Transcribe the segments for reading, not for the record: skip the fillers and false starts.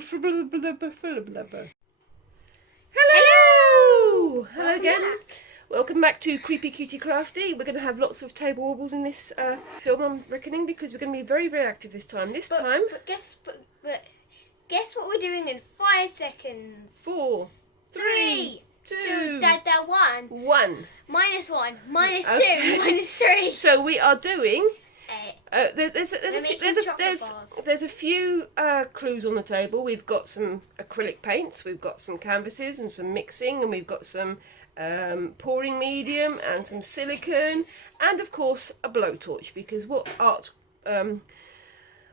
Hello! Hello again. Welcome back to Creepy Cutie Crafty. We're going to have lots of table wobbles in this film, I'm reckoning, because we're going to be very, very active this time. But guess what we're doing in 5 seconds? 4, 3, 2, 1. Minus 1, minus 2, Okay. minus 3. So we are doing. 8. There's a few clues on the table. We've got some acrylic paints, we've got some canvases and some mixing, and we've got some pouring medium and some silicone, and of course a blowtorch, because what art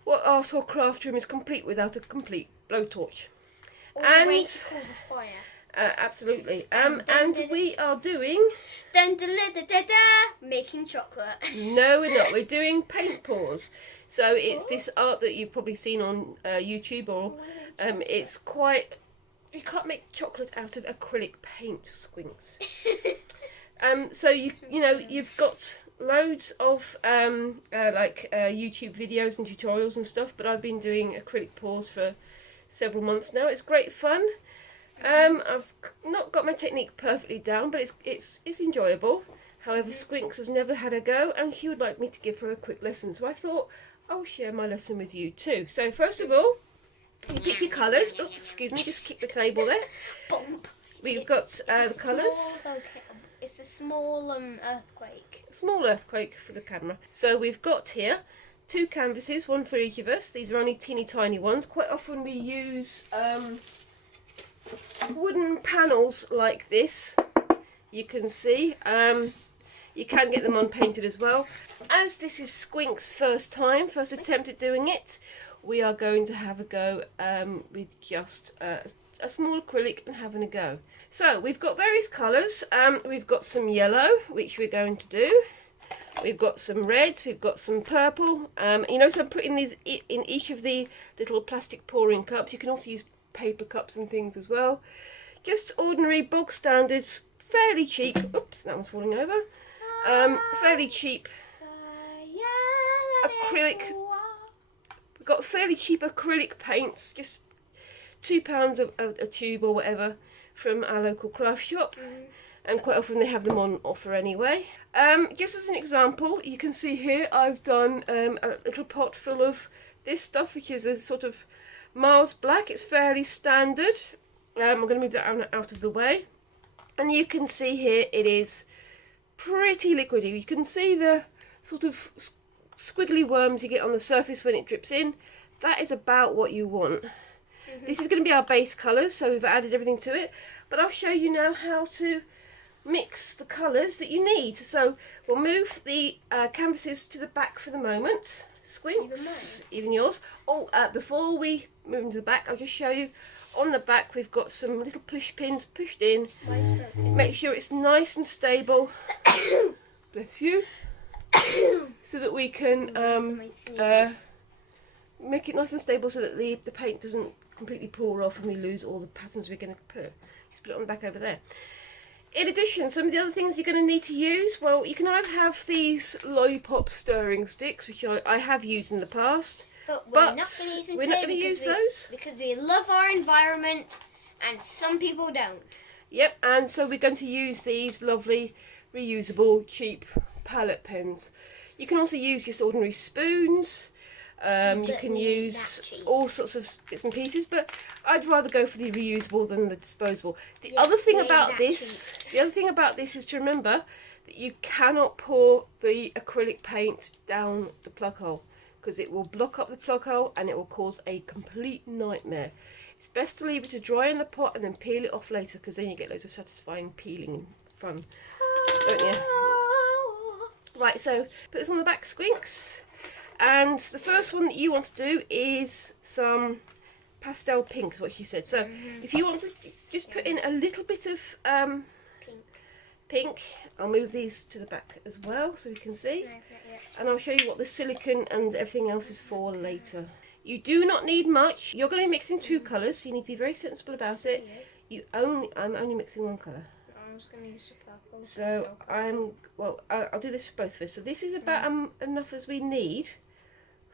or craft room is complete without a complete blowtorch? And cause a fire. Absolutely. And we are doing. Making chocolate. No, we're not. We're doing paint pours. So it's this art that you've probably seen on YouTube, or it's quite. You can't make chocolate out of acrylic paint, Squinks. So you've got loads of YouTube videos and tutorials and stuff, but I've been doing acrylic pours for several months now. It's great fun. I've not got my technique perfectly down, but it's enjoyable. However, Squinks has never had a go, and she would like me to give her a quick lesson. So I thought I'll share my lesson with you too. So first of all, you pick your colours. Oops, excuse me, just kick the table there. Bump. We've got the colours. It's a small earthquake. Small earthquake for the camera. So we've got here 2 canvases, one for each of us. These are only teeny tiny ones. Quite often we use wooden panels like this. You can see. You can get them unpainted as well. As this is Squinks' first attempt at doing it, we are going to have a go with just a small acrylic and having a go. So we've got various colours. We've got some yellow, which we're going to do. We've got some reds, we've got some purple. So I'm putting these in each of the little plastic pouring cups. You can also use paper cups and things as well. Just ordinary bog standards, fairly cheap. Oops, that one's falling over. Fairly cheap acrylic. We've got fairly cheap acrylic paints, just £2 a tube or whatever from our local craft shop. And quite often they have them on offer anyway. Just as an example, you can see here I've done a little pot full of this stuff, which is a sort of Mars black. It's fairly standard. I'm going to move that out of the way. And you can see here it is pretty liquidy. You can see the sort of squiggly worms you get on the surface when it drips in. That is about what you want. This is going to be our base colours, so we've added everything to it. But I'll show you now how to mix the colours that you need. So we'll move the canvases to the back for the moment. Squinks, even yours. Oh, before we move into the back, I'll just show you. On the back we've got some little push pins pushed in. Make sure it's nice and stable. Bless you. So that we can make it nice and stable, so that the paint doesn't completely pour off and we lose all the patterns we're going to put. Just put it on the back over there. In addition, some of the other things you're going to need to use, well, you can either have these lollipop stirring sticks, which I have used in the past. But we're not going to use those because we love our environment, and some people don't. Yep, and so we're going to use these lovely reusable cheap palette pens. You can also use just ordinary spoons. You can use all sorts of bits and pieces, but I'd rather go for the reusable than the disposable. The other thing about this is to remember that you cannot pour the acrylic paint down the plug hole, because it will block up the plug hole and it will cause a complete nightmare. It's best to leave it to dry in the pot and then peel it off later, because then you get loads of satisfying peeling fun, don't you? Right, so put this on the back, Squinks. And the first one that you want to do is some pastel pink, is what she said. So if you want to just put in a little bit of pink, I'll move these to the back as well so we can see. And I'll show you what the silicone and everything else is for later. You do not need much. You're going to be mixing 2 colours, so you need to be very sensible about it. I'm only mixing 1 colour. I'm just going to use the purple. So I'll do this for both of us. So this is about enough as we need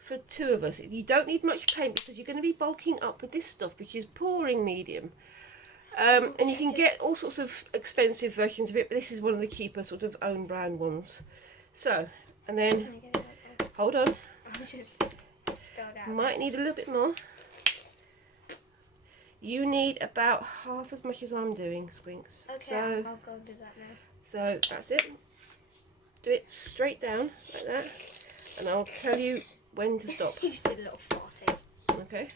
for 2 of us. You don't need much paint because you're going to be bulking up with this stuff, which is pouring medium. And you can get all sorts of expensive versions of it, but this is one of the cheaper sort of own brand ones. So, and then, hold on, might need a little bit more. You need about half as much as I'm doing, Squinks. Okay, So, I'll go do that now. so that's it. Do it straight down like that, and I'll tell you when to stop. You just did a little farting. Okay.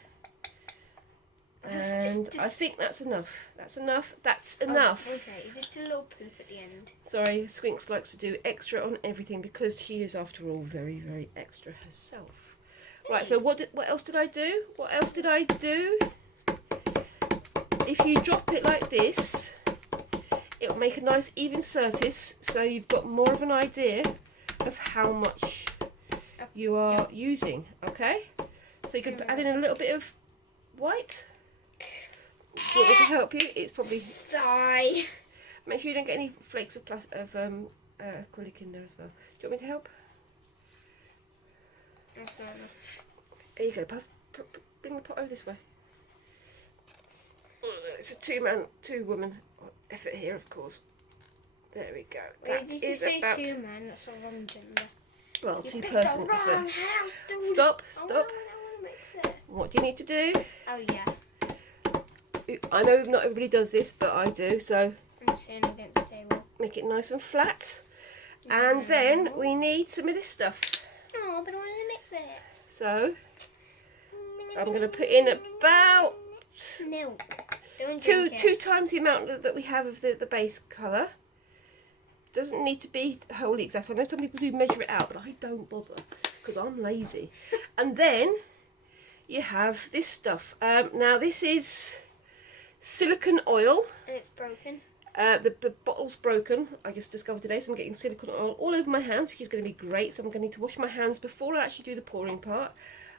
And I think that's enough. That's enough. That's Oh, enough. okay, just a little poop at the end. Sorry, Squinks likes to do extra on everything because she is, after all, very, very extra herself. Right. So what else did I do? What else did I do? If you drop it like this, it'll make a nice even surface, so you've got more of an idea of how much you are using. Okay. So you can add in a little bit of white. Do you want me to help you? It's probably. Sigh. Make sure you don't get any flakes of acrylic in there as well. Do you want me to help? That's not enough. There you go. Bring the pot over this way. It's a two woman effort here, of course. There we go. Wait, did you say about 2 man? That's a wrong gender. Well, You 2 picked person the effort. wrong house, dude. Stop. I Stop. wanna mix it. What do you need to do? Oh yeah. I know not everybody does this, but I do. So I'm sitting against the table. make it nice and flat. And then we need some of this stuff. Oh, but I want to mix it. So I'm going to put in about milk. Don't two drink it. times the amount that we have of the base colour. Doesn't need to be wholly exact. I know some people do measure it out, but I don't bother because I'm lazy. And then you have this stuff. Now this is silicone oil. And it's broken. The bottle's broken. I just discovered today, so I'm getting silicone oil all over my hands, which is going to be great. So I'm going to need to wash my hands before I actually do the pouring part.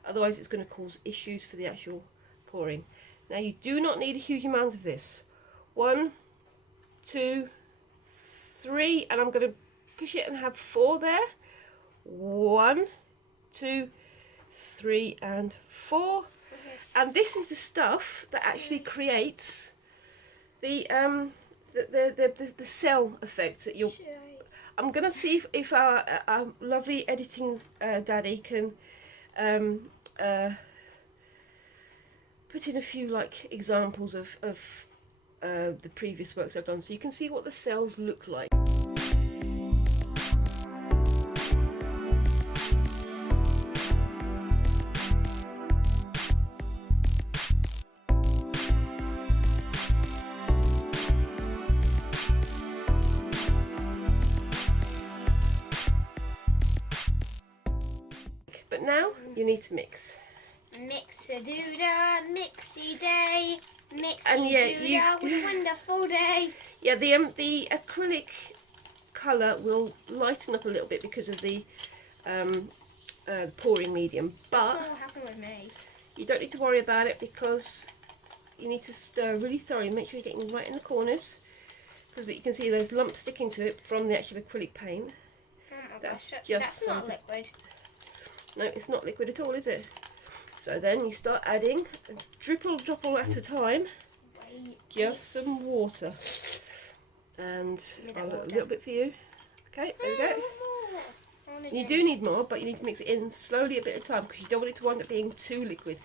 Otherwise, it's going to cause issues for the actual pouring. Now you do not need a huge amount of this. 1, 2, 3, and I'm going to push it and have 4 there. 1, 2, 3, and 4. Okay. And this is the stuff that actually creates the cell effect that you'll. I'm going to see if our lovely editing daddy can put in a few like examples of the previous works I've done, so you can see what the cells look like. But now you need to mix. Mix-a-doo-dah, mixy day, And yeah, mixy-doo-dah, what a wonderful day. Yeah, the acrylic colour will lighten up a little bit because of the pouring medium, That's but not what happened with me. you don't need to worry about it because you need to stir really thoroughly. Make sure you're getting right in the corners, because you can see there's lumps sticking to it from the actual acrylic paint. Oh my That's gosh, just that's not something. liquid. No, it's not liquid at all, is it? So then you start adding a dripple at a time, Wait. just some water, and a little bit for you. Okay, there we go. You do need more, but you need to mix it in slowly a bit at a time because you don't want it to wind up being too liquid.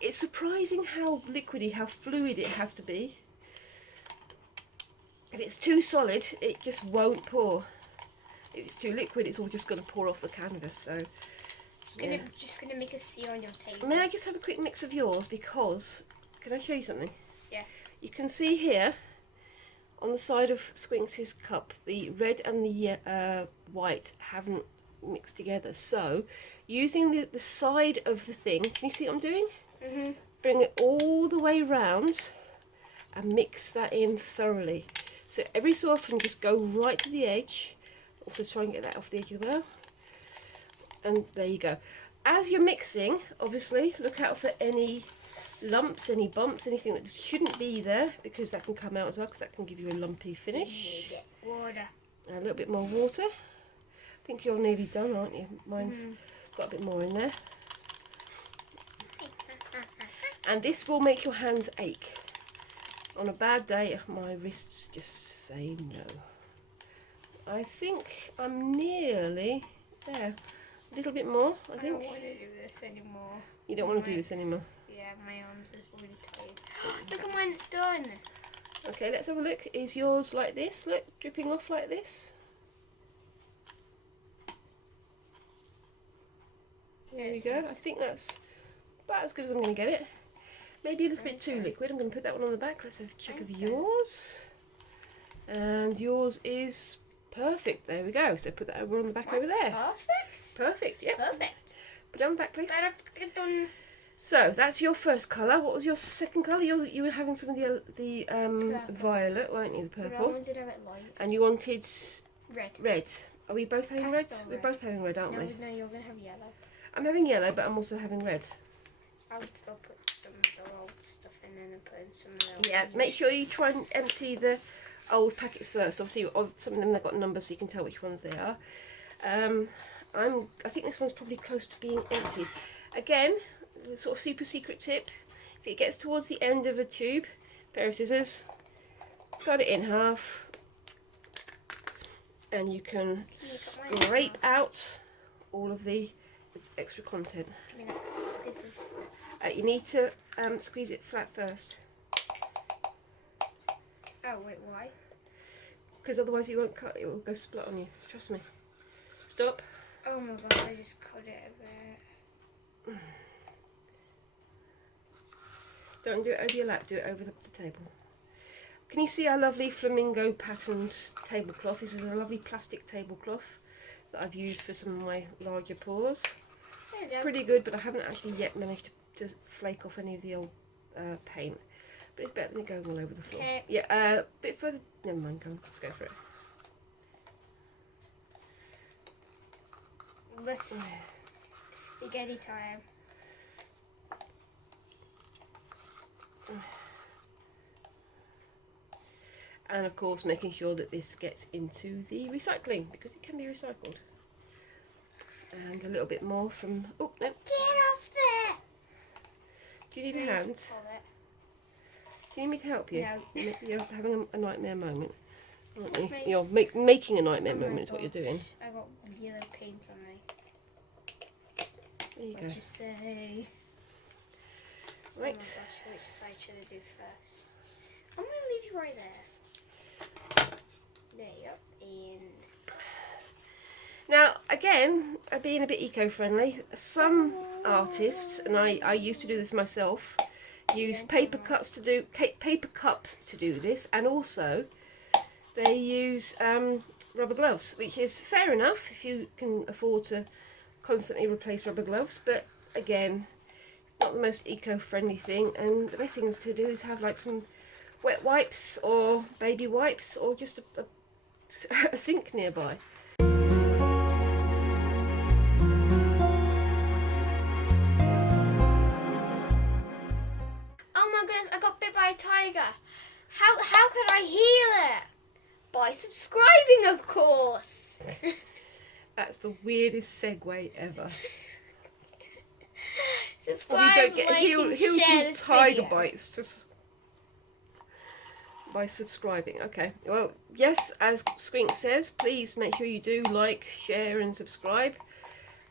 It's surprising how liquidy, how fluid it has to be. If it's too solid, it just won't pour. If it's too liquid, it's all just going to pour off the canvas. So, yeah. Just gonna make a C on your table. May I just have a quick mix of yours, because can I show you something? Yeah. You can see here on the side of Squinks' cup, the red and the white haven't mixed together. So using the side of the thing, can you see what I'm doing? Mhm. Bring it all the way round and mix that in thoroughly. So every so often just go right to the edge. Also try and get that off the edge as well. And there you go. As you're mixing, obviously look out for any lumps, any bumps, anything that shouldn't be there, because that can come out as well, because that can give you a lumpy finish. Water. A little bit more water. I think you're nearly done, aren't you? Mine's got a bit more in there. And this will make your hands ache. On a bad day, my wrists just say no. I think I'm nearly there. A little bit more, I think. I don't want to do this anymore. You don't want to do this anymore? Yeah, my arms are really tired. Look at mine, it's done. Okay, let's have a look. Is yours like this? Look, dripping off like this? There we go. I think that's about as good as I'm going to get it. Maybe a little bit too liquid. I'm going to put that one on the back. Let's have a check of yours. And yours is perfect. There we go. So put that over on the back over there. Perfect. Perfect, yeah. Perfect. Put it on the back, please. Better get done. So that's your first colour. What was your second colour? You were having some of the violet, weren't you? The But I purple. wanted to have it light. And you wanted Red. red. Are we both having red? Pastel We're red. both having red, aren't we? No, you're going to have yellow. I'm having yellow, but I'm also having red. I'll put some of the old stuff in and then put in some of the Yeah, make sure you try and empty the old packets first. Obviously, some of them they've got numbers, so you can tell which ones they are. I think this one's probably close to being emptied. Again, the sort of super secret tip: if it gets towards the end of a tube, pair of scissors, cut it in half, and you can scrape out all of the extra content. You need to squeeze it flat first. Oh, wait, why? Because otherwise you won't cut, it will go split on you. Trust me. Stop. Oh my god, I just cut it a bit. Don't do it over your lap, do it over the table. Can you see our lovely flamingo patterned tablecloth? This is a lovely plastic tablecloth that I've used for some of my larger paws. It's pretty good, but I haven't actually yet managed to flake off any of the old paint. But it's better than it going all over the floor. Okay. Yeah, a bit further. Never mind, let's go for it. Let's spaghetti time. And of course, making sure that this gets into the recycling, because it can be recycled. And a little bit more from. Oh, no. Get off there! Do you need a hand? Do you need me to help you? No. You're having a nightmare moment, aren't you? Me. You're making a nightmare Oh my moment is what God. you're doing. I got yellow paint on me. There you What'd go. you say? Right. Oh my gosh, which side should I do first? I'm gonna leave you right there. There you go. And Now, again, being a bit eco-friendly, some artists, and I used to do this myself, use paper cups to do this, and also they use rubber gloves, which is fair enough if you can afford to constantly replace rubber gloves. But again, it's not the most eco-friendly thing, and the best thing to do is have like some wet wipes or baby wipes or just a sink nearby. oh my goodness, I got bit by a tiger. How could I heal it? By subscribing, of course. That's the weirdest segue ever. Subscribe, You don't get like, healed and share from this tiger video. bites just by subscribing. Okay, well, yes, as Squink says, please make sure you do like, share and subscribe.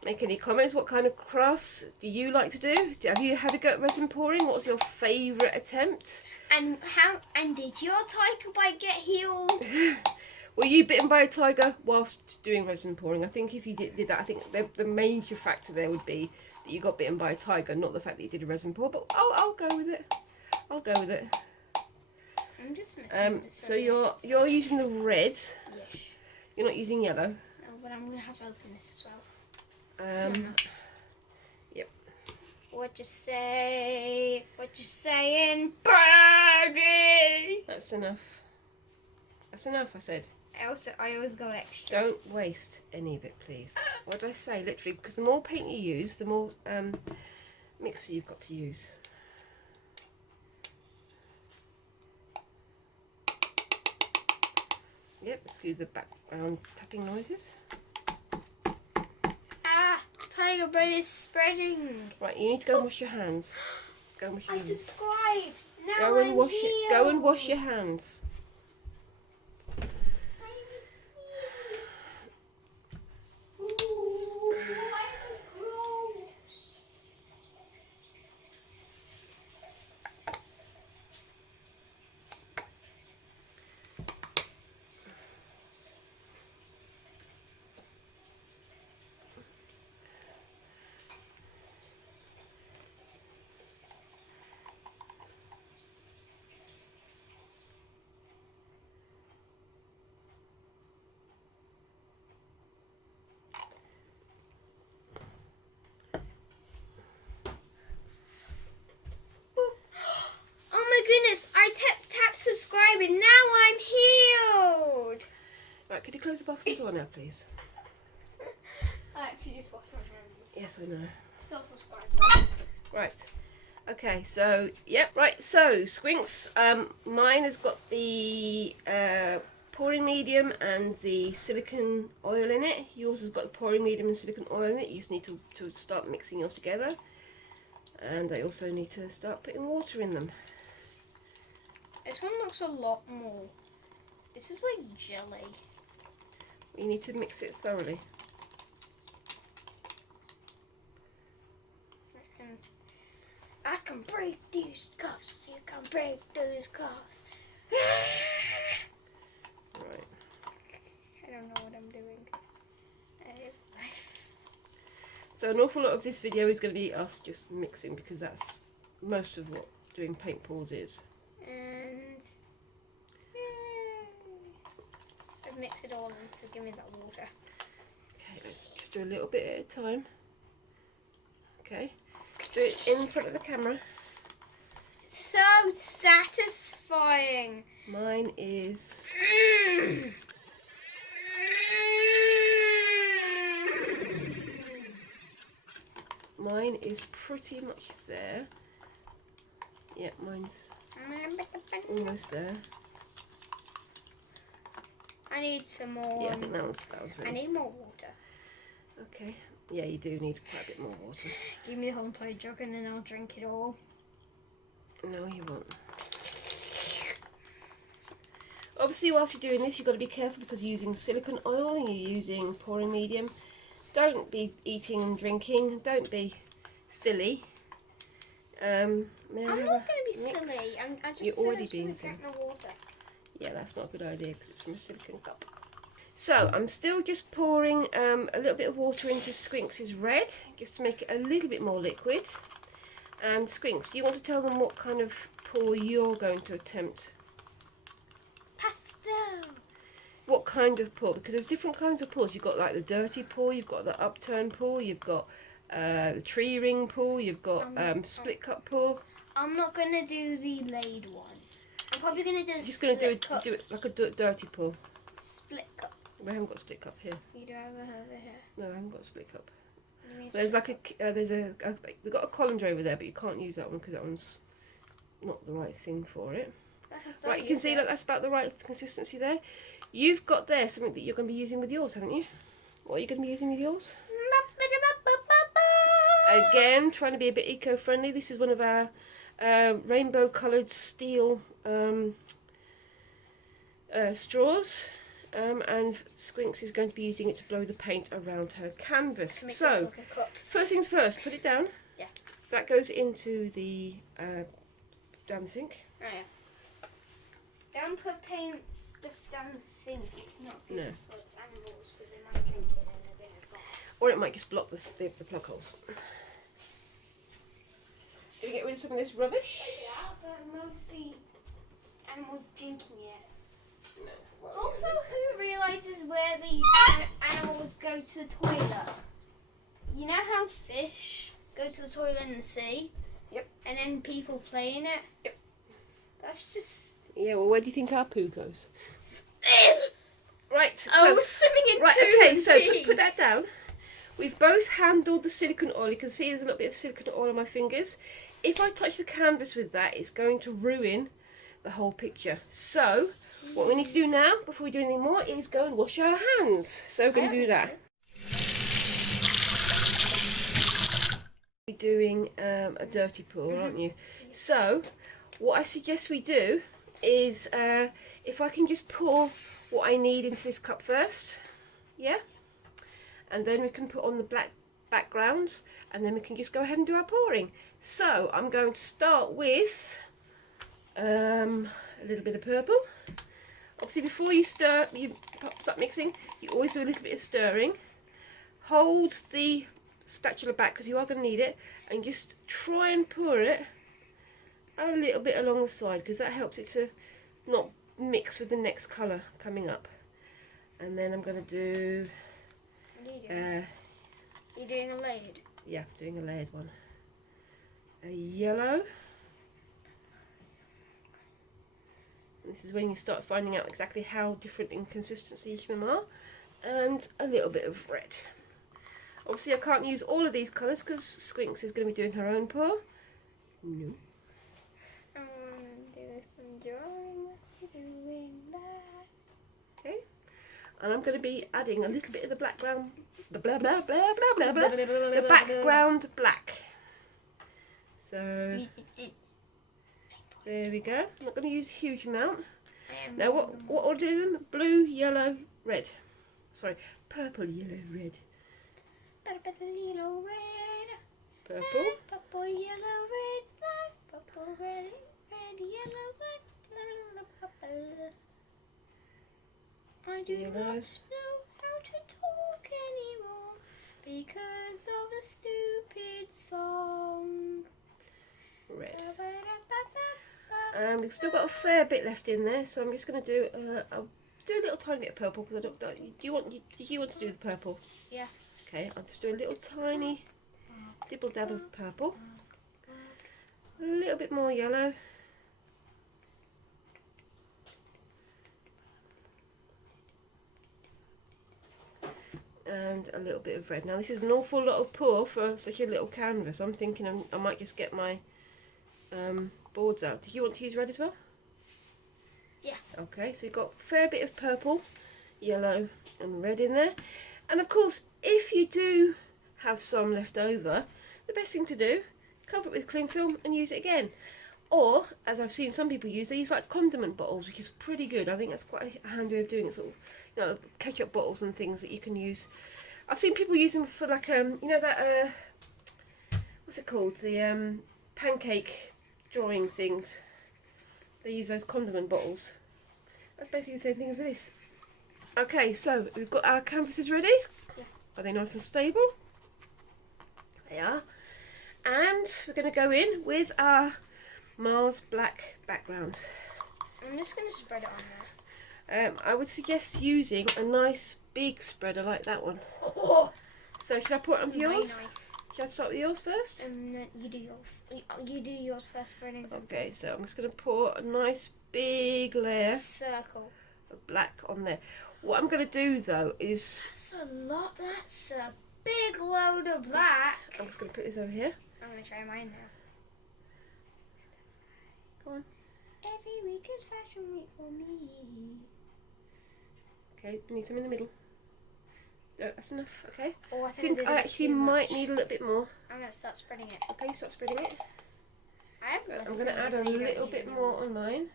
Make any comments. What kind of crafts do you like to do? Have you had a go at resin pouring? What was your favourite attempt? And did your tiger bite get healed? Were you bitten by a tiger whilst doing resin pouring? I think if you did that, I think the major factor there would be that you got bitten by a tiger, not the fact that you did a resin pour. But I'll go with it. I'll go with it. I'm just missing this. So you're using the red. Yes. You're not using yellow. No, but I'm gonna have to open this as well. Yep. What you say? What you saying, birdie? That's enough. That's enough, I said. I always go extra. Don't waste any of it, please. What did I say? Literally, because the more paint you use, the more mixer you've got to use. Yep, excuse the background tapping noises. Ah, tiger bite is spreading. Right, you need to go and wash your hands. Go and wash your I hands. subscribe. Now Go and I'm wash it. Go and wash healed. your hands. Oh my goodness, I tap subscribe and now I'm healed. Right, could you close the bathroom door now, please? I actually just washed my hands. Yes, I know. Still subscribe though. Right. Okay, so, yep, right, so, Squinks, mine has got the pouring medium and the silicone oil in it. Yours has got the pouring medium and silicone oil in it. You just need to start mixing yours together. And I also need to start putting water in them. This one looks a lot more. This is like jelly. You need to mix it thoroughly. I can break these cups. You can break those cups. Right. I don't know what I'm doing. So an awful lot of this video is going to be us just mixing, because that's most of what doing paint pours is. And I've mixed it all in, so give me that water. Okay, let's just do a little bit at a time. Okay, do it in front of the camera. So satisfying. Mine is... Mine is pretty much there. Yeah, mine's almost there. I need some more. Yeah, I think that was I really... need more water. Okay. Yeah, you do need quite a bit more water. Give me the whole entire jug and then I'll drink it all. No, you won't. Obviously, whilst you're doing this, you've got to be careful, because you're using silicone oil and you're using pouring medium. Don't be eating and drinking. Don't be silly. I'm not going to be mix? silly. I'm just You're already being being silly. the water. Yeah, that's not a good idea, because it's from a silicone cup. So I'm still just pouring a little bit of water into Squinks' red, just to make it a little bit more liquid. And Squinks, do you want to tell them what kind of pour you're going to attempt? Pastel. What kind of pour? Because there's different kinds of pours. You've got like the dirty pour, you've got the upturn pour, you've got the tree ring pour, you've got split cup pour. I'm not going to do the laid one. I'm probably going to do You're just going to do it like a dirty pour. Split cup. We haven't got a split cup here. You don't have over here. No, I haven't got a split cup. What do you mean There's split like we've got a colander over there, but you can't use that one because that one's not the right thing for it. cup? Right, you can see that that's about the right consistency there. You've got there something that you're going to be using with yours, haven't you? What are you going to be using with yours? Again, trying to be a bit eco-friendly. This is one of our rainbow-coloured steel straws. And Squinks is going to be using it to blow the paint around her canvas. So, first things first, put it down. Yeah. That goes into the down the sink. Oh, yeah. Don't put paint stuff down the sink. It's not good No. for animals because they might drink it and they're going to die. Or it might just block the plug holes. Do you get rid of some of this rubbish? Yeah, but mostly animals drinking it. No. Also, who realizes where the animals go to the toilet? You know how fish go to the toilet in the sea? Yep. And then people play in it? Yep. That's just... Yeah, well, where do you think our poo goes? Right, so... Oh, we're swimming in right, poo okay, and so pee. put that down. We've both handled the silicone oil. You can see there's a little bit of silicone oil on my fingers. If I touch the canvas with that, it's going to ruin the whole picture. So, what we need to do now, before we do anything more, is go and wash our hands. So we're going to do that. doing a dirty pour, aren't you? So what I suggest we do is if I can just pour what I need into this cup first, yeah, and then we can put on the black backgrounds, and then we can just go ahead and do our pouring. So I'm going to start with a little bit of purple. Obviously before you start mixing, you always do a little bit of stirring. Hold the spatula back because you are going to need it, and just try and pour it a little bit along the side because that helps it to not mix with the next colour coming up. And then I'm going to do... You're doing a layered? Yeah, doing a layered one. A yellow. This is when you start finding out exactly how different in consistency each of them are. And a little bit of red. Obviously I can't use all of these colours because Squinks is going to be doing her own pour. No. I want to do some drawing. What you doing that? Okay. And I'm going to be adding a little bit of the background, the background black. So there we go. I'm not going to use a huge amount. Now what will do them? Blue, yellow, red. Sorry, purple, yellow, red. Yellow, red. Purple. Purple, yellow, red, black. Purple, red, red, yellow, black. Purple. I do not know how to talk anymore because of a stupid song. Red. We've still got a fair bit left in there, so I'm just going to do. I'll do a little tiny bit of purple because I don't. Did you want to do the purple? Yeah. Okay, I'll just do a little tiny dibble dab of purple. A little bit more yellow. And a little bit of red. Now this is an awful lot of pour for such a little canvas. I'm thinking I might just get my boards out. Did you want to use red as well? Yeah. Okay, so you've got a fair bit of purple, yellow and red in there. And of course, if you do have some left over, the best thing to do, cover it with cling film and use it again. Or, as I've seen some people use, they use like condiment bottles, which is pretty good. I think that's quite a handy way of doing it, sort of, you know, ketchup bottles and things that you can use. I've seen people use them for like, you know that, what's it called? The pancake drawing things. They use those condiment bottles. That's basically the same thing as with this. Okay, so we've got our canvases ready. Yeah. Are they nice and stable? They are. And we're going to go in with our Mars black background. I'm just going to spread it on there. I would suggest using a nice big spreader like that one. So should I put it onto yours? Should I start with yours first? No, you do yours. You do yours first for an example. Okay, so I'm just going to pour a nice big layer Circle. of black on there. What I'm going to do though is... That's a lot. That's a big load of black. I'm just going to put this over here. I'm going to try mine now. Go on. Every week is fashion week for me. Okay, we need some in the middle. That's enough, okay. Oh, I think I actually might need a little bit more. I'm going to start spreading it. Okay, start spreading it. I'm going to add a little bit more on mine.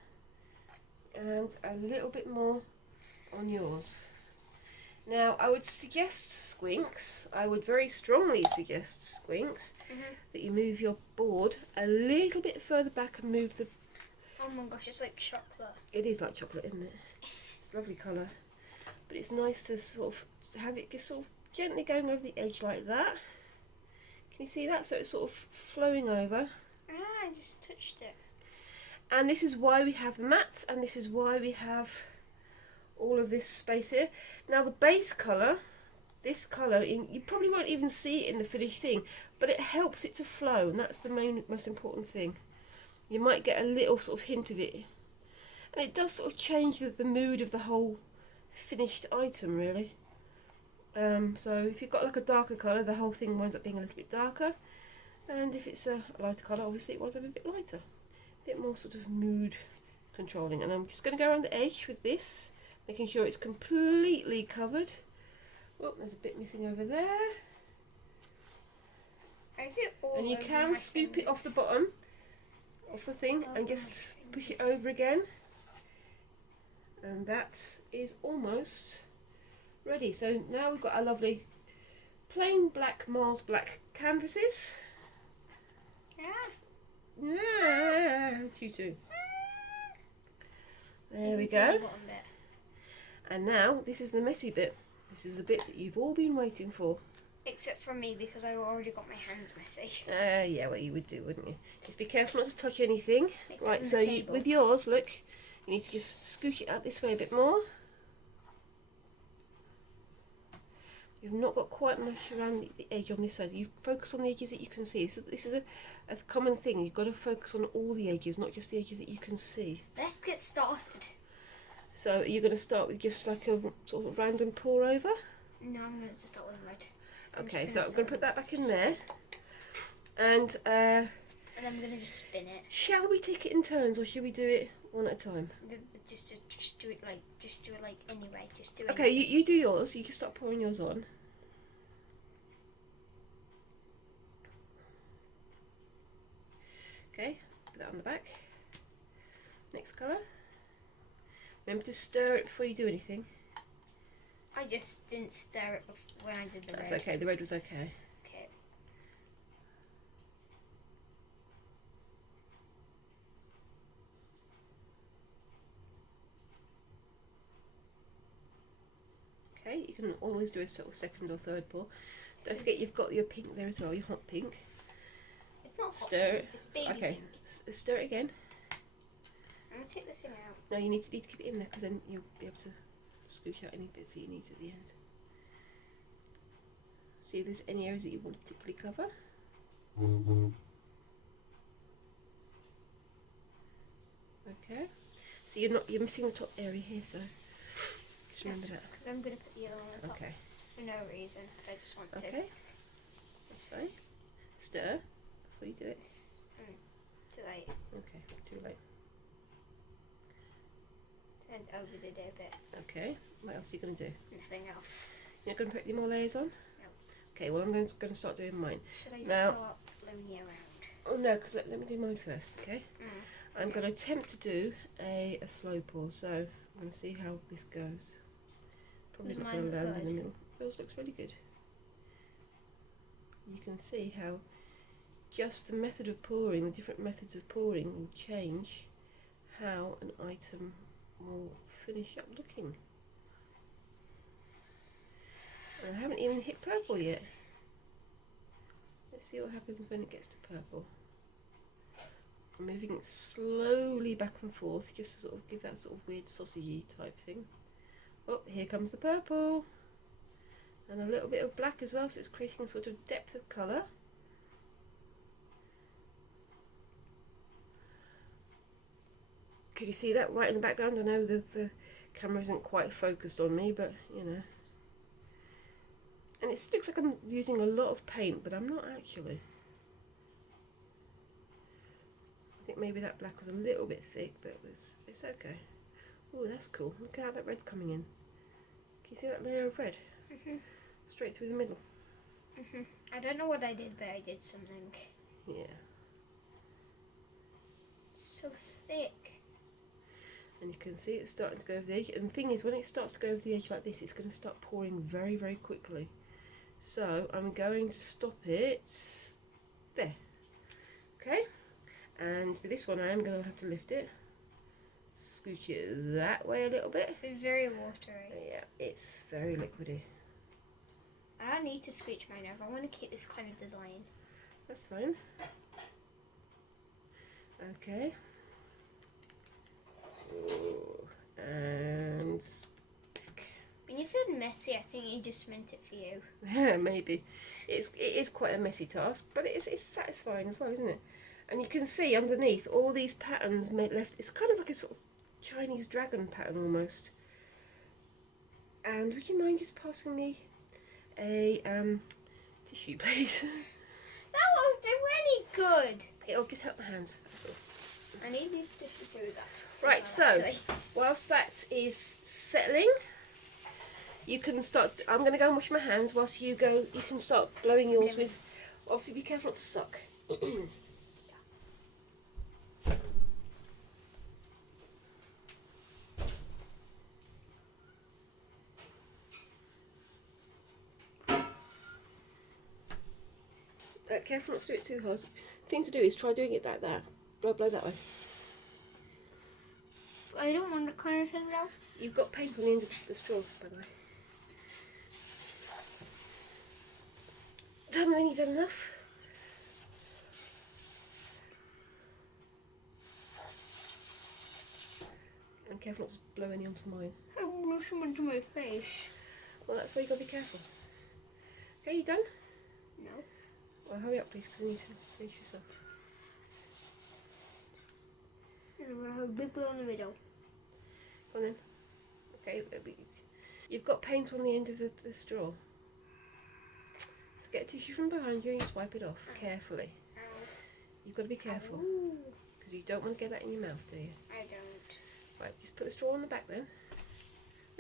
And a little bit more on yours. Now, I would suggest, Squinks, I would very strongly suggest, Squinks, that you move your board a little bit further back and move the... Oh my gosh, it's like chocolate. It is like chocolate, isn't it? It's a lovely colour. But it's nice to sort of have it just sort of gently going over the edge like that. Can you see that? So it's sort of flowing over. Ah, I just touched it. And this is why we have the mats, and this is why we have all of this space here. Now the base colour, this colour, you probably won't even see it in the finished thing, but it helps it to flow, and that's the most important thing. You might get a little sort of hint of it, and it does sort of change the mood of the whole finished item, really. So if you've got like a darker colour, the whole thing winds up being a little bit darker, and if it's a lighter colour, obviously it winds up a bit lighter. A bit more sort of mood controlling. And I'm just going to go around the edge with this, making sure it's completely covered. Oh, there's a bit missing over there. I feel all And you over can my scoop it off the fingers. bottom of the thing Over and my just push it fingers. over again. And that is almost ready. So now we've got our lovely plain black Mars black canvases. Yeah. Yeah, tutu. There we You can see go. the bottom bit. And now this is the messy bit. This is the bit that you've all been waiting for. Except for me, because I already got my hands messy. Yeah, well, you would do, wouldn't you? Just be careful not to touch anything. Except Right, on so the you, table. with yours, look, you need to just scooch it out this way a bit more. You've not got quite much around the edge on this side. You focus on the edges that you can see. So this is a common thing. You've got to focus on all the edges, not just the edges that you can see. Let's get started. So you're going to start with just like a sort of random pour over. No, I'm going to just start with red. Okay, so I'm going to put that back in there. And And I'm going to just spin it. shall we take it in turns or should we do it one at a time? Just do it like anyway. Just do it. Okay, you do yours. You can start pouring yours on. Okay, put that on the back. Next colour. Remember to stir it before you do anything. I just didn't stir it when I did the That's red. okay, the red was okay. Okay. Okay, you can always do a sort of second or third pour. Don't forget you've got your pink there as well, your hot pink. It's not hot Stir pink, it. it's baby Okay, pink. stir it again. I'm going to take this thing out. No, you need to keep it in there because then you'll be able to scooch out any bits that you need at the end. See if there's any areas that you want to particularly cover. Okay. So you're missing the top area here, so just remember that. Because I'm going to put the yellow on the top. Okay. For no reason, but I just want to. Okay. That's fine. Stir before you do it. Too late. Okay. Too late. And overdid it a bit. Okay. What else are you going to do? Nothing else. You're not going to put any more layers on? No. Okay. Well, I'm going to start doing mine. Should I Now- start blowing it around? Oh no, because let me do mine first. Okay. Mm. I'm going to attempt to do a slow pour, so I'm going to see how this goes. Probably Does not going mine to look land in the good? middle. Yours looks really good. You can see how just the method of pouring, the different methods of pouring will change how an item will finish up looking. And I haven't even hit purple yet. Let's see what happens when it gets to purple. I'm moving it slowly back and forth just to sort of give that sort of weird sausagey type thing. Oh, here comes the purple. And a little bit of black as well, so it's creating a sort of depth of colour. Could you see that right in the background? I know the camera isn't quite focused on me, but you know. And it looks like I'm using a lot of paint, but I'm not actually. I think maybe that black was a little bit thick, but it's okay. Oh, that's cool. Look how that red's coming in. Can you see that layer of red? Mhm. Straight through the middle. Mhm. I don't know what I did, but I did something. Yeah. It's so thick. And you can see it's starting to go over the edge. And the thing is, when it starts to go over the edge like this, it's going to start pouring very, very quickly. So I'm going to stop it there. Okay? And with this one, I am going to have to lift it. Scooch it that way a little bit. It's very watery. Yeah, it's very liquidy. I don't need to scooch mine over. I want to keep this kind of design. That's fine. Okay. Ooh, and back. When you said messy, I think you just meant it for you. Yeah, maybe. It is quite a messy task, but it's satisfying as well, isn't it? And you can see underneath all these patterns made left. It's kind of like a sort of Chinese dragon pattern almost. And would you mind just passing me a tissue, please? That won't do any good. It'll just help my hands. That's all. I need these tissue tools up. Right, so Actually. whilst that is settling, you can start. I'm going to go and wash my hands whilst you go. You can start blowing yours with Obviously, be careful not to suck. Careful not to do it too hard. The thing to do is try doing it like that. Blow that way. I don't want to kind of turn it out. You've got paint on the end of the straw, by the way. Tell me when you've had enough. And careful not to blow any onto mine. I will blow some into my face. Well, that's why you got to be careful. Okay, you done? No. Well, hurry up, please, because you need to finish this off. And I'm going to have a big blow in the middle. Go on then. Okay, you've got paint on the end of the straw. So get a tissue from behind you and just wipe it off carefully. You've got to be careful because you don't want to get that in your mouth, do you? I don't. Right, just put the straw on the back then.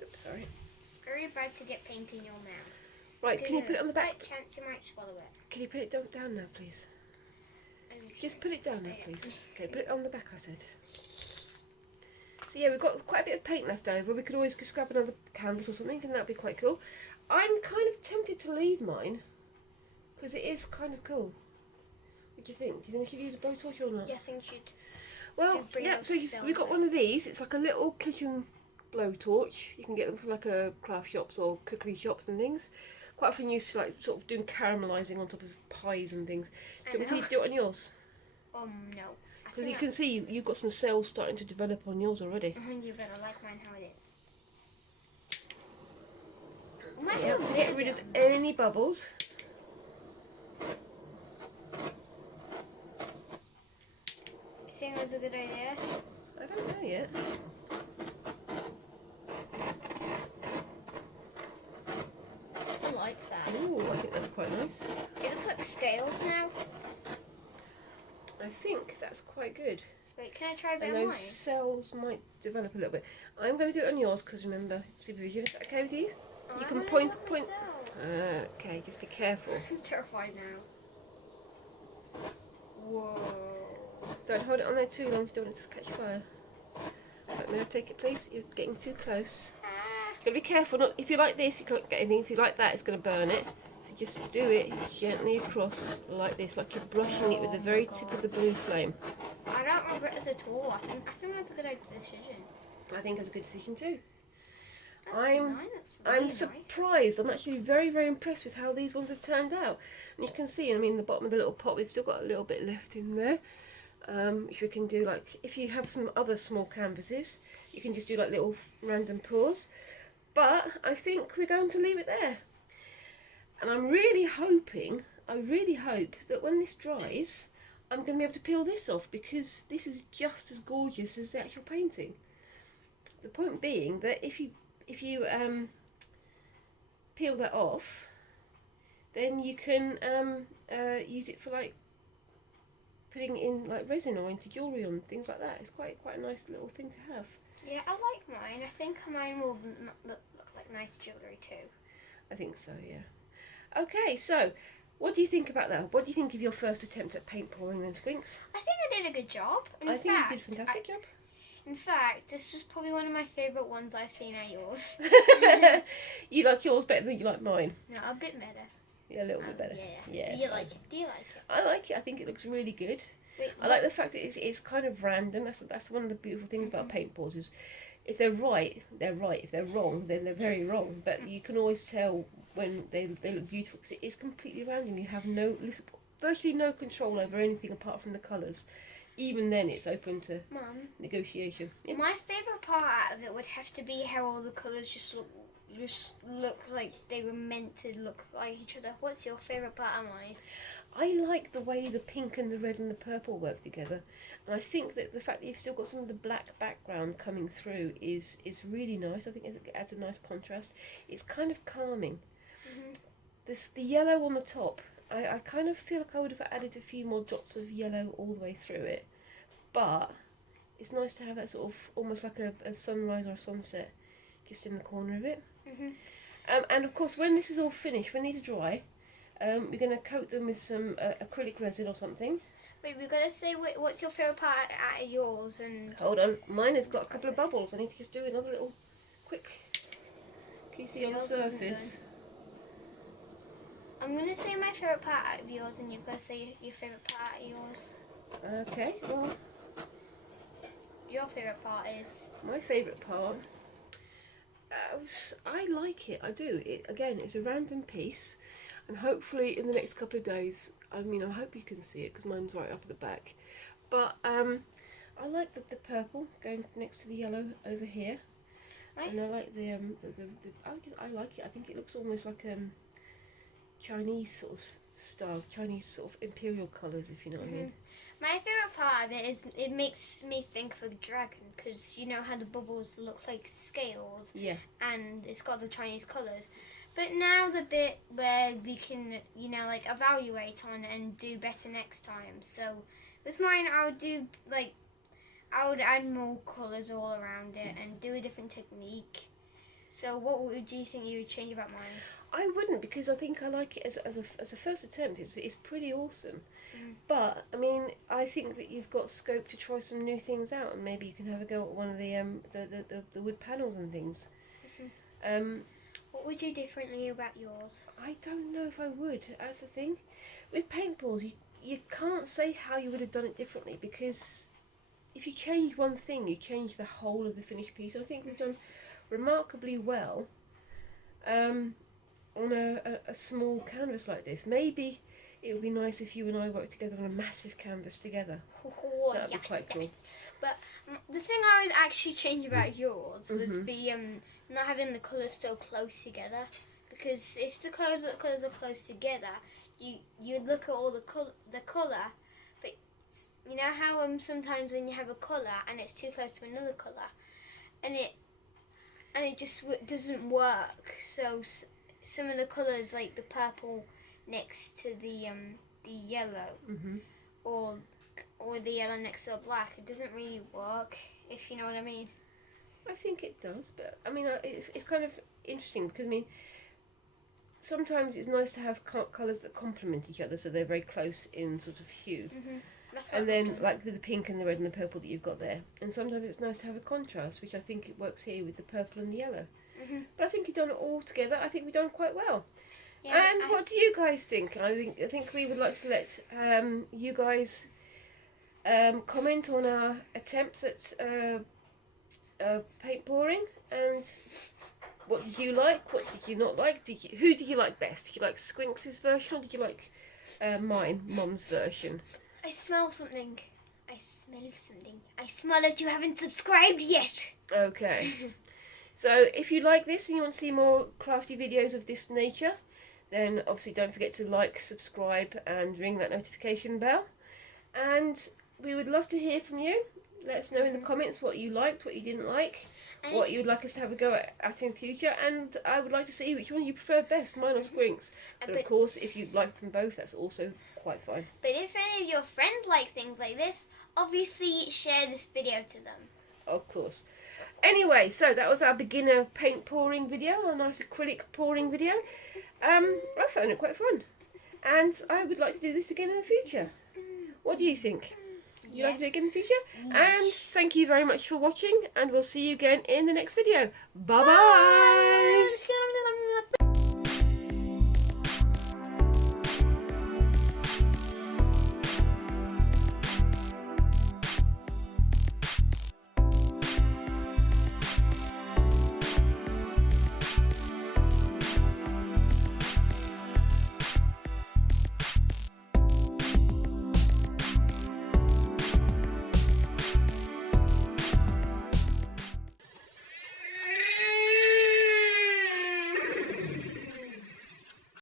Oops, sorry. It's very bad to get paint in your mouth. Right, can you put it on the back? There's a chance you might swallow it. Can you put it down now, please? Just put it down now, please. Okay, put it on the back, I said. So yeah, we've got quite a bit of paint left over. We could always just grab another canvas or something, and that'd be quite cool. I'm kind of tempted to leave mine because it is kind of cool. What do you think? Do you think I should use a blowtorch or not? Yeah, I think you'd. Well, yeah. So we've got one of these. It's like a little kitchen blowtorch. You can get them from like a craft shops or cookery shops and things. Quite often used to like sort of doing caramelising on top of pies and things. Do you want me to do it on yours? No. Because you can see you've got some cells starting to develop on yours already. You're gonna like mine how it is. Yeah, to get rid of any bubbles. You think that's a good idea? I don't know yet. I like that. Ooh, I think that's quite nice. It looks like scales now. I think that's quite good. Wait, can I try a bit And of those mine? cells might develop a little bit. I'm going to do it on yours because remember, supervision. Is that okay with you? You can point. Okay, just be careful. I'm terrified now. Whoa. Don't hold it on there too long. You don't want it to catch fire. Right, may I take it, please? You're getting too close. You've got to be careful. Not if you like this, you can't get anything. If you like that, it's going to burn it. So just do it gently across like this, like you're brushing it with the very tip of the blue flame. I don't regret this at all. I think that's a good decision. I think it's a good decision too. That's nice. I'm surprised. I'm actually very, very impressed with how these ones have turned out. And you can see, I mean, the bottom of the little pot, we've still got a little bit left in there. If you can do like, if you have some other small canvases, you can just do like little random pours. But I think we're going to leave it there. And I'm really hoping, I really hope that when this dries, I'm going to be able to peel this off because this is just as gorgeous as the actual painting. The point being that if you peel that off, then you can use it for like putting in like resin or into jewellery and things like that. It's quite a nice little thing to have. Yeah, I like mine. I think mine will look like nice jewellery too. I think so, yeah. Okay, so what do you think about that? What do you think of your first attempt at paint pouring then, Squinks? I think I did a good job. I think you did a fantastic job. In fact, this was probably one of my favourite ones I've seen at yours. You like yours better than you like mine? No, a bit better. Yeah, a little bit better. Yeah. Do you like it? I like it. I think it looks really good. Wait, I like the fact that it's kind of random. That's one of the beautiful things about paint pours is if they're right, they're right. If they're wrong, then they're very wrong. But you can always tell when they look beautiful because it is completely random. You have virtually no control over anything apart from the colours. Even then, it's open to negotiation. Yeah. My favourite part out of it would have to be how all the colours just look like they were meant to look like each other. What's your favourite part of mine? I like the way the pink and the red and the purple work together, and I think that the fact that you've still got some of the black background coming through is really nice. I think it adds a nice contrast. It's kind of calming. The yellow on the top, I kind of feel like I would have added a few more dots of yellow all the way through it, but it's nice to have that sort of almost like a sunrise or a sunset just in the corner of it. And of course, when this is all finished, when these are dry, We're going to coat them with some acrylic resin or something. Wait, we've got to say what's your favourite part out of yours and... Hold on, mine has got a couple of bubbles. I need to just do another little quick... Can you see on the surface? I'm going to say my favourite part out of yours and you've got to say your favourite part out of yours. Okay, well... Your favourite part is? My favourite part... I like it, I do. Again, it's a random piece. And hopefully in the next couple of days, I hope you can see it because mine's right up at the back. But I like the purple going next to the yellow over here. Right. And I like I like it. I think it looks almost like Chinese sort of style, Chinese sort of imperial colours, if you know what I mean. My favourite part of it is it makes me think of a dragon because you know how the bubbles look like scales. Yeah. And it's got the Chinese colours. But now the bit where we can, like evaluate on and do better next time. So with mine, I would add more colours all around it and do a different technique. So what would you think you would change about mine? I wouldn't, because I think I like it as a first attempt. It's pretty awesome. But I think that you've got scope to try some new things out, and maybe you can have a go at one of the wood panels and things. What would you do differently about yours? I don't know if I would. That's the thing. With paintballs, you can't say how you would have done it differently, because if you change one thing, you change the whole of the finished piece. I think we've done remarkably well on a small canvas like this. Maybe it would be nice if you and I worked together on a massive canvas together. That would be quite cool. But the thing I would actually change about yours would be not having the colours so close together. Because if the colours are close together, you look at all the colour, but you know how sometimes when you have a colour and it's too close to another colour, and it just doesn't work. So some of the colours, like the purple next to the yellow, or the yellow next to the black, it doesn't really work, if you know what I mean. I think it does, but it's kind of interesting because sometimes it's nice to have colours that complement each other, so they're very close in sort of hue. And then like with the pink and the red and the purple that you've got there. And sometimes it's nice to have a contrast, which I think it works here with the purple and the yellow. But I think you've done it all together. I think we've done quite well. Yeah, and what do you guys think? I think we would like to let you guys comment on our attempts at paint pouring, and what did you like, what did you not like, who did you like best? Did you like Squinks' version, or did you like Mum's version? I smell something. I smell that you haven't subscribed yet. Okay. So if you like this and you want to see more crafty videos of this nature, then obviously don't forget to like, subscribe and ring that notification bell. And we would love to hear from you. Let us know in the comments what you liked, what you didn't like, and what you would like us to have a go at in future. And I would like to see which one you prefer best, mine or Squinks. But of course, if you like them both, that's also quite fine. But if any of your friends like things like this, obviously share this video to them. Of course. Anyway, so that was our beginner paint pouring video, a nice acrylic pouring video. I found it quite fun. And I would like to do this again in the future. What do you think? You like to do it again in the future? Yes. And thank you very much for watching, and we'll see you again in the next video. Bye-bye!